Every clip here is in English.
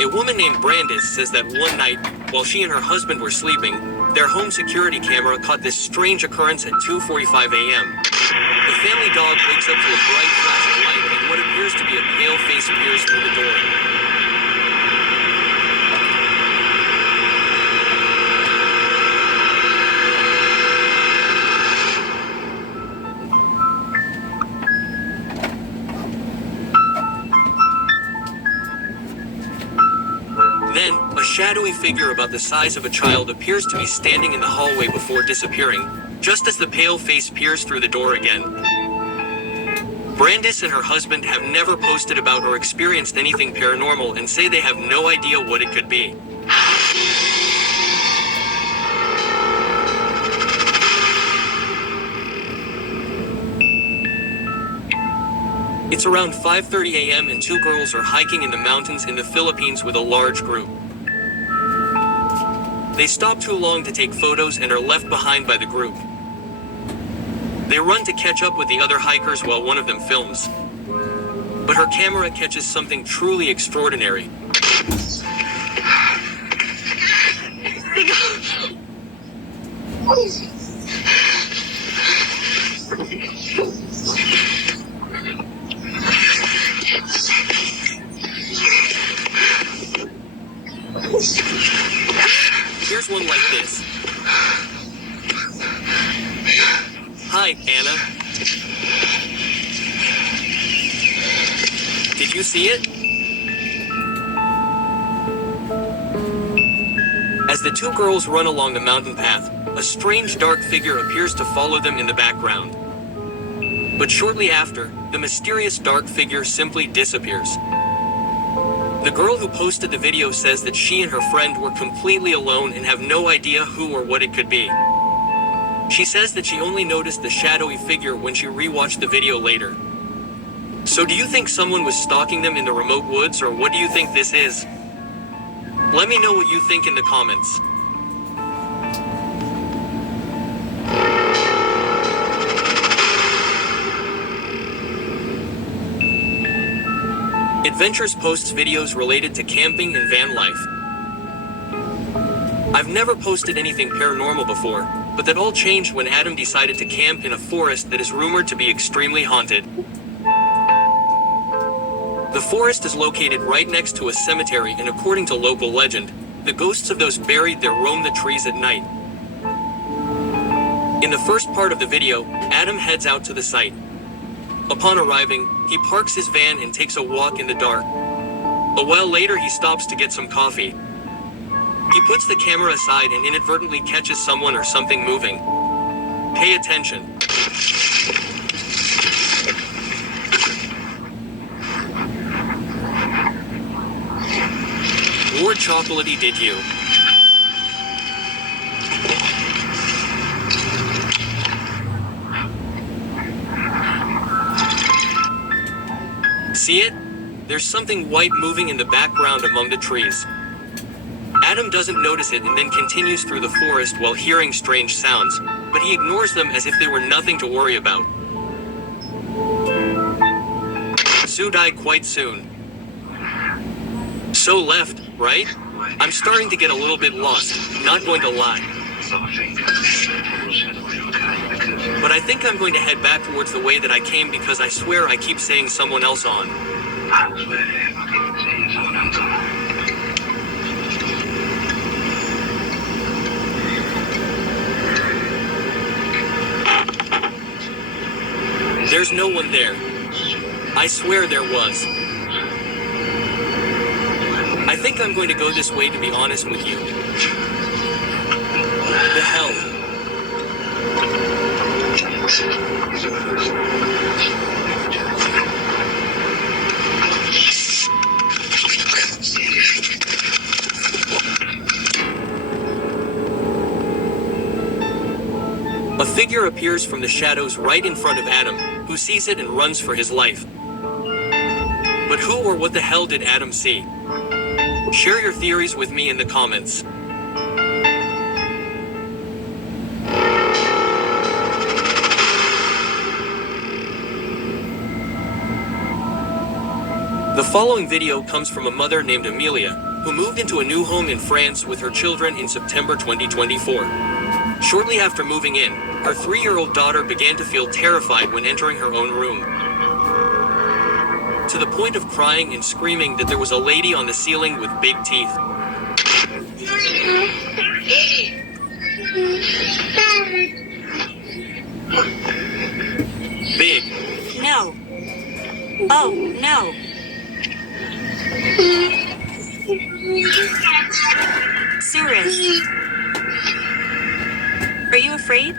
A woman named Brandis says that one night, while she and her husband were sleeping, their home security camera caught this strange occurrence at 2:45 a.m. The family dog wakes up to a bright flash of light and what appears to be a pale face appears through the door. Then, a shadowy figure about the size of a child appears to be standing in the hallway before disappearing, just as the pale face peers through the door again. Brandis and her husband have never posted about or experienced anything paranormal and say they have no idea what it could be. It's around 5:30 a.m. and two girls are hiking in the mountains in the Philippines with a large group. They stop too long to take photos and are left behind by the group. They run to catch up with the other hikers while one of them films. But her camera catches something truly extraordinary. Here's one like this. Hi, Anna. Did you see it? As the two girls run along the mountain path, a strange dark figure appears to follow them in the background. But shortly after, the mysterious dark figure simply disappears. The girl who posted the video says that she and her friend were completely alone and have no idea who or what it could be. She says that she only noticed the shadowy figure when she rewatched the video later. So do you think someone was stalking them in the remote woods, or what do you think this is? Let me know what you think in the comments. Adventures posts videos related to camping and van life. I've never posted anything paranormal before, but that all changed when Adam decided to camp in a forest that is rumored to be extremely haunted. The forest is located right next to a cemetery, and according to local legend, the ghosts of those buried there roam the trees at night. In the first part of the video, Adam heads out to the site. Upon arriving, he parks his van and takes a walk in the dark. A while later, he stops to get some coffee. He puts the camera aside and inadvertently catches someone or something moving. Pay attention. More chocolatey, did you? See it? There's something white moving in the background among the trees. Adam doesn't notice it and then continues through the forest while hearing strange sounds, but he ignores them as if they were nothing to worry about. Sue died quite soon. So left, right? I'm starting to get a little bit lost, not going to lie. But I think I'm going to head back towards the way that I came because I swear I keep saying someone else on. There's no one there. I swear there was. I think I'm going to go this way, to be honest with you. The hell? A figure appears from the shadows right in front of Adam, who sees it and runs for his life. But who or what the hell did Adam see? Share your theories with me in the comments. The The following video comes from a mother named Amelia, who moved into a new home in France with her children in September 2024. Shortly after moving in, her 3-year-old daughter began to feel terrified when entering her own room, to the point of crying and screaming that there was a lady on the ceiling with big teeth. Big. No. Oh, no. Cyrus. Are you afraid?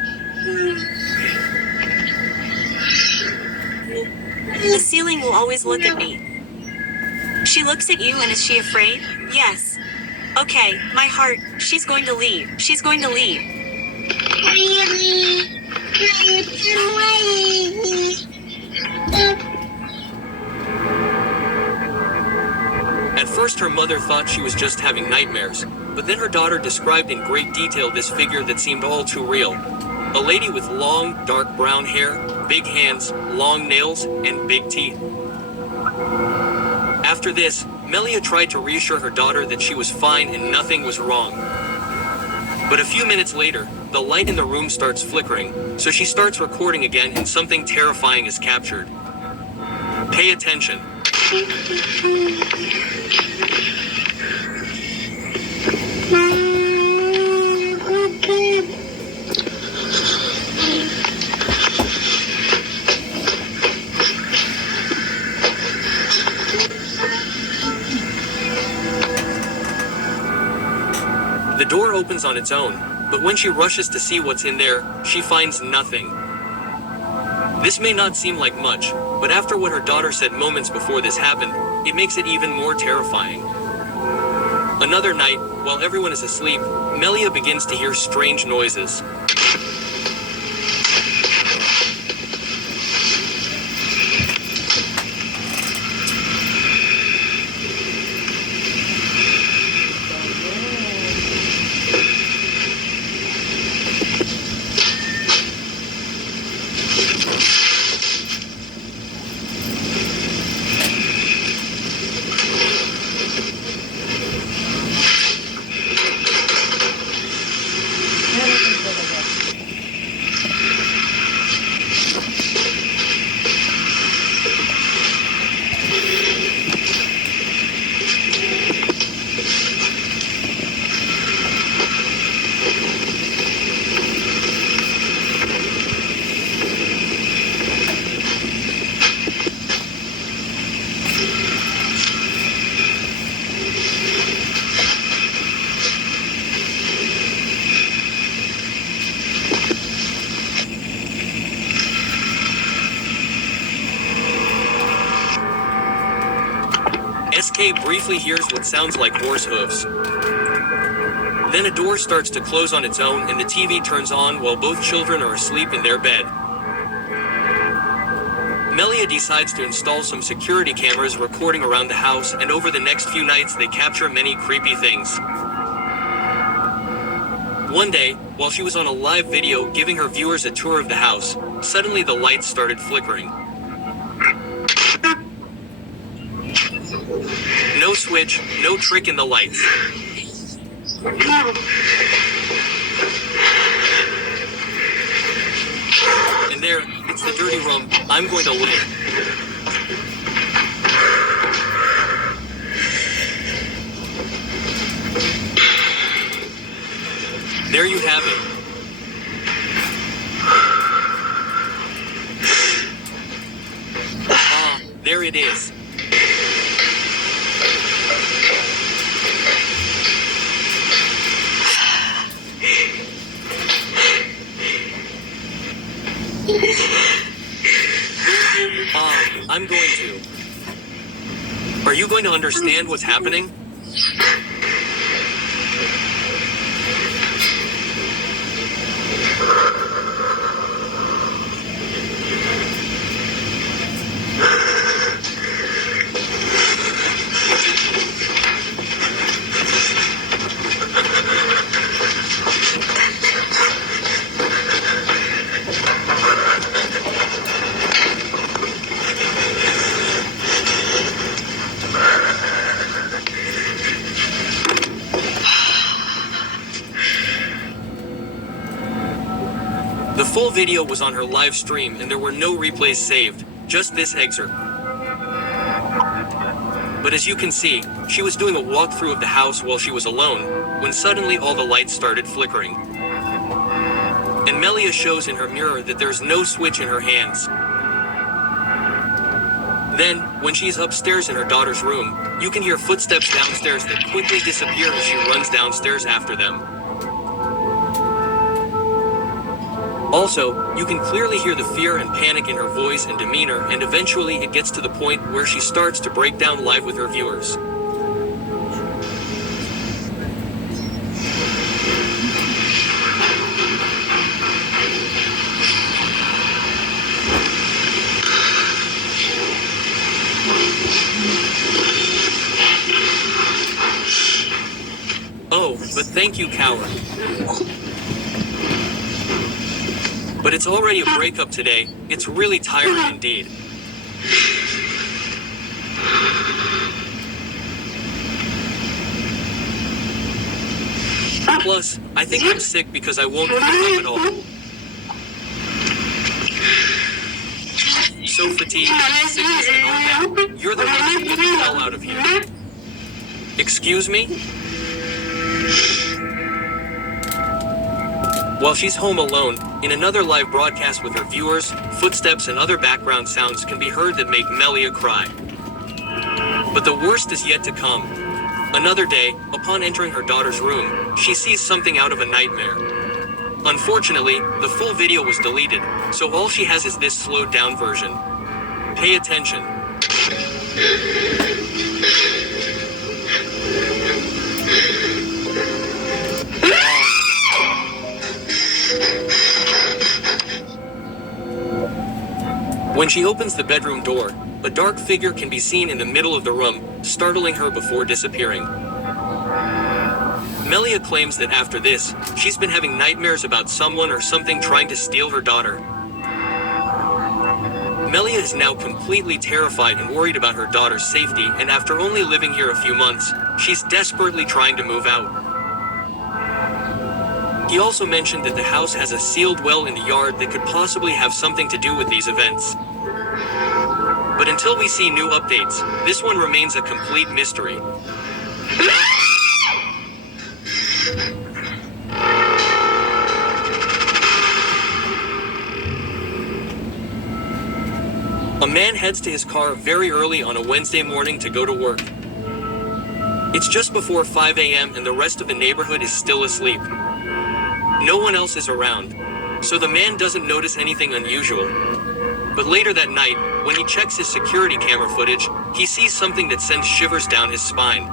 The ceiling will always look at me. She looks at you and is she afraid? Yes. Okay, my heart, she's going to leave. She's going to leave. At first her mother thought she was just having nightmares, but then her daughter described in great detail this figure that seemed all too real. A lady with long, dark brown hair, big hands, long nails, and big teeth. After this, Melia tried to reassure her daughter that she was fine and nothing was wrong. But a few minutes later, the light in the room starts flickering, so she starts recording again and something terrifying is captured. Pay attention. The door opens on its own, but when she rushes to see what's in there, she finds nothing. This may not seem like much, but after what her daughter said moments before this happened, it makes it even more terrifying. Another night, while everyone is asleep, Melia begins to hear strange noises. SK briefly hears what sounds like horse hooves. Then a door starts to close on its own and the TV turns on while both children are asleep in their bed. Melia decides to install some security cameras recording around the house, and over the next few nights they capture many creepy things. One day, while she was on a live video giving her viewers a tour of the house, suddenly the lights started flickering. No switch, no trick in the lights. And there, it's the dirty room I'm going to live. There you have it. Ah, there it is. I'm going to. Are you going to understand what's happening? full video was on her live stream and there were no replays saved, just this excerpt. But as you can see, she was doing a walkthrough of the house while she was alone, when suddenly all the lights started flickering. And Melia shows in her mirror that there's no switch in her hands. Then, when she's upstairs in her daughter's room, you can hear footsteps downstairs that quickly disappear as she runs downstairs after them. Also, you can clearly hear the fear and panic in her voice and demeanor, and eventually it gets to the point where she starts to break down live with her viewers. Oh, but thank you, coward. But it's already a breakup today. It's really tiring indeed. Plus, I think I'm sick because I won't keep up at all. So fatigued, sickness and all that. You're the one who get the hell out of here. Excuse me? While she's home alone, in another live broadcast with her viewers, footsteps and other background sounds can be heard that make Melia cry. But the worst is yet to come. Another day, upon entering her daughter's room, she sees something out of a nightmare. Unfortunately, the full video was deleted, so all she has is this slowed down version. Pay attention. When she opens the bedroom door, a dark figure can be seen in the middle of the room, startling her before disappearing. Melia claims that after this, she's been having nightmares about someone or something trying to steal her daughter. Melia is now completely terrified and worried about her daughter's safety, and after only living here a few months, she's desperately trying to move out. He also mentioned that the house has a sealed well in the yard that could possibly have something to do with these events. But until we see new updates, this one remains a complete mystery. A man heads to his car very early on a Wednesday morning to go to work. It's just before 5 a.m. and the rest of the neighborhood is still asleep. No one else is around, so the man doesn't notice anything unusual. But later that night, when he checks his security camera footage, he sees something that sends shivers down his spine.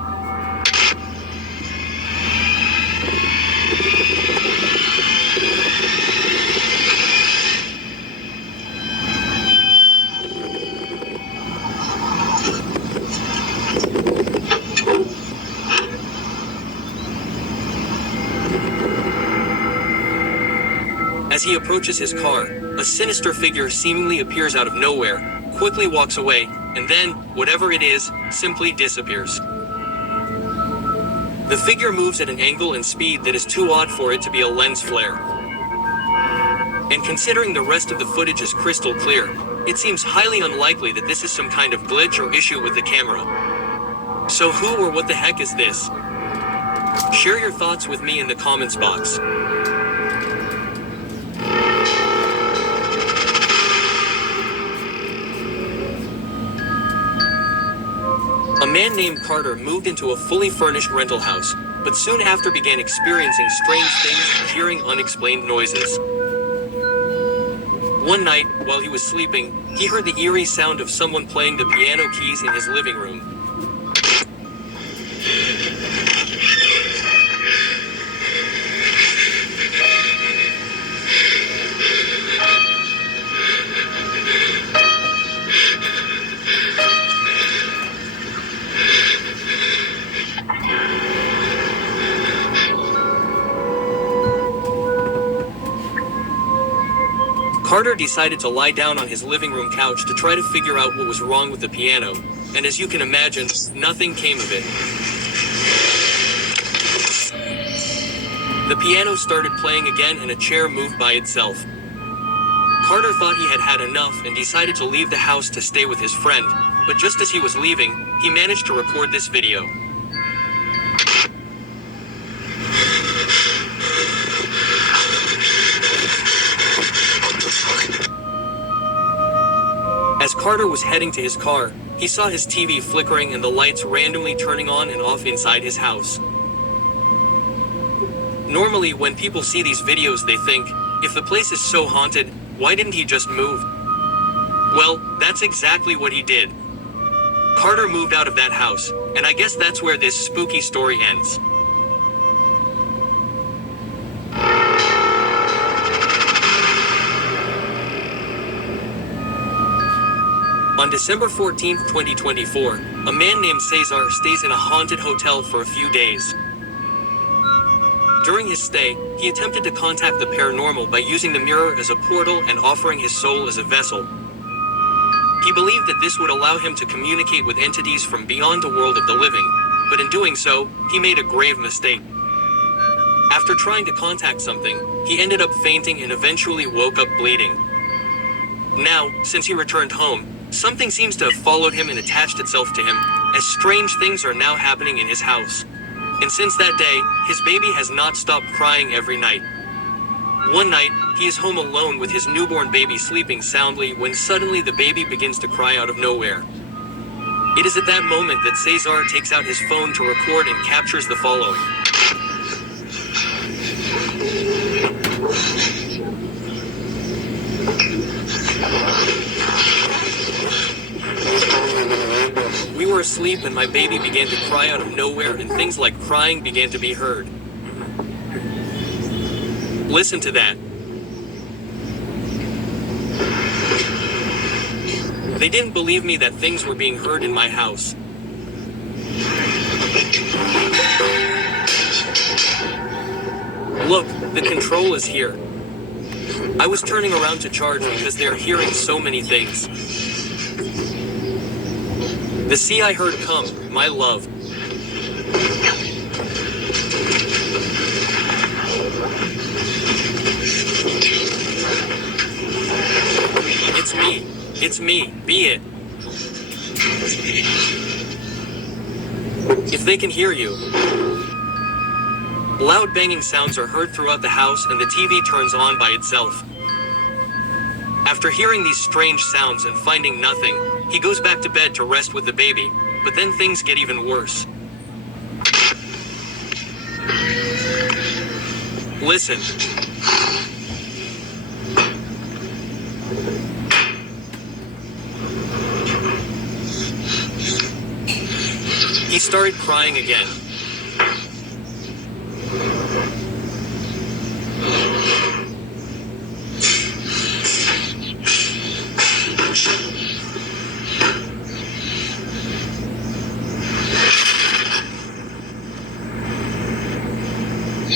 As he approaches his car, a sinister figure seemingly appears out of nowhere, quickly walks away, and then, whatever it is, simply disappears. The figure moves at an angle and speed that is too odd for it to be a lens flare. And considering the rest of the footage is crystal clear, it seems highly unlikely that this is some kind of glitch or issue with the camera. So who or what the heck is this? Share your thoughts with me in the comments box. A man named Carter moved into a fully furnished rental house, but soon after began experiencing strange things and hearing unexplained noises. One night, while he was sleeping, he heard the eerie sound of someone playing the piano keys in his living room. Carter decided to lie down on his living room couch to try to figure out what was wrong with the piano, and as you can imagine, nothing came of it. The piano started playing again and a chair moved by itself. Carter thought he had had enough and decided to leave the house to stay with his friend, but just as he was leaving, he managed to record this video. As Carter was heading to his car, he saw his TV flickering and the lights randomly turning on and off inside his house. Normally, when people see these videos, they think, if the place is so haunted, why didn't he just move? Well, that's exactly what he did. Carter moved out of that house, and I guess that's where this spooky story ends. On December 14, 2024, a man named Cesar stays in a haunted hotel for a few days. During his stay, he attempted to contact the paranormal by using the mirror as a portal and offering his soul as a vessel. He believed that this would allow him to communicate with entities from beyond the world of the living, but in doing so, he made a grave mistake. After trying to contact something, he ended up fainting and eventually woke up bleeding. Now, since he returned home, something seems to have followed him and attached itself to him, as strange things are now happening in his house. And since that day, his baby has not stopped crying every night. One night, he is home alone with his newborn baby sleeping soundly when suddenly the baby begins to cry out of nowhere. It is at that moment that Cesar takes out his phone to record and captures the following. We were asleep and my baby began to cry out of nowhere and things like crying began to be heard. Listen to that. They didn't believe me that things were being heard in my house. Look, the control is here. I was turning around to charge because they are hearing so many things. The sea I heard come, my love. It's me. It's me. Be it. If they can hear you. Loud banging sounds are heard throughout the house and the TV turns on by itself. After hearing these strange sounds and finding nothing, he goes back to bed to rest with the baby, but then things get even worse. Listen. He started crying again.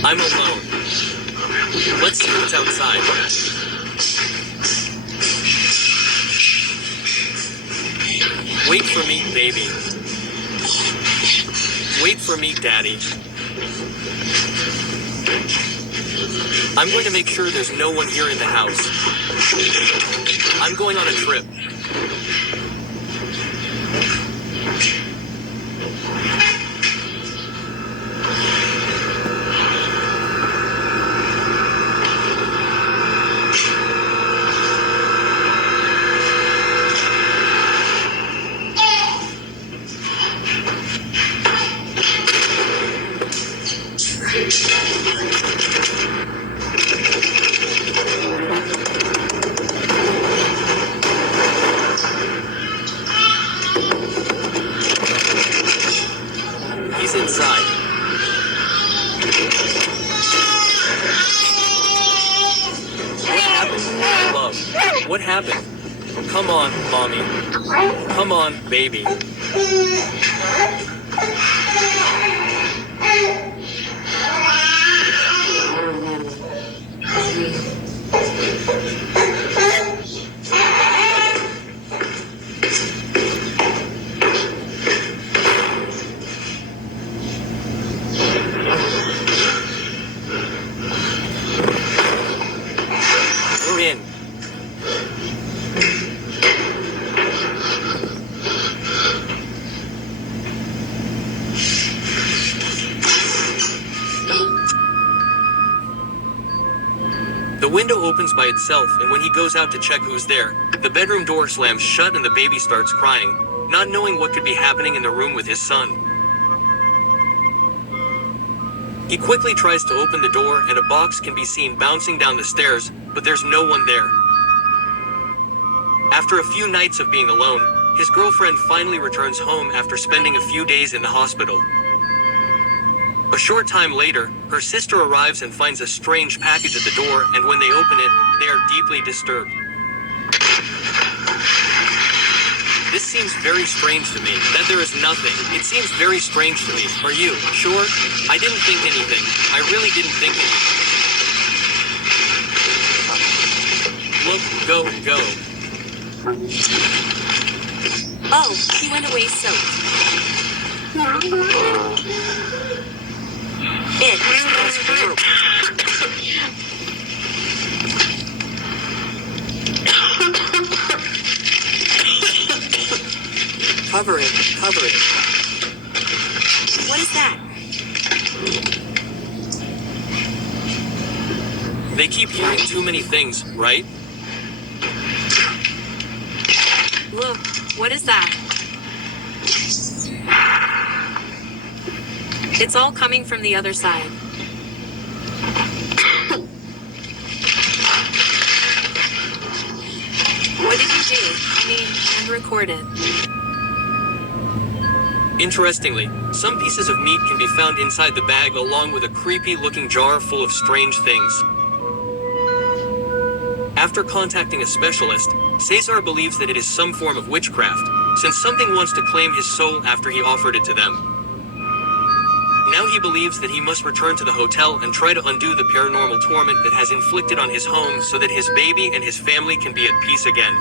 I'm alone. Let's see what's outside. Wait for me, baby. Wait for me, Daddy. I'm going to make sure there's no one here in the house. I'm going on a trip. He's inside. What happened, my love? What happened? Come on, mommy. Come on, baby. We're in. The window opens by itself, and when he goes out to check who's there, the bedroom door slams shut and the baby starts crying, not knowing what could be happening in the room with his son. He quickly tries to open the door and a box can be seen bouncing down the stairs, but there's no one there. After a few nights of being alone, his girlfriend finally returns home after spending a few days in the hospital. A short time later, her sister arrives and finds a strange package at the door, and when they open it, they are deeply disturbed. This seems very strange to me, that there is nothing. It seems very strange to me. Are you sure? I didn't think anything. I really didn't think anything. Look, go. Oh, he went away soaked. It smells horrible. Cover it. What is that? They keep hearing too many things, right? Look, what is that? It's all coming from the other side. What did you do? And record it. Interestingly, some pieces of meat can be found inside the bag along with a creepy-looking jar full of strange things. After contacting a specialist, Cesar believes that it is some form of witchcraft, since something wants to claim his soul after he offered it to them. Now he believes that he must return to the hotel and try to undo the paranormal torment that has inflicted on his home so that his baby and his family can be at peace again.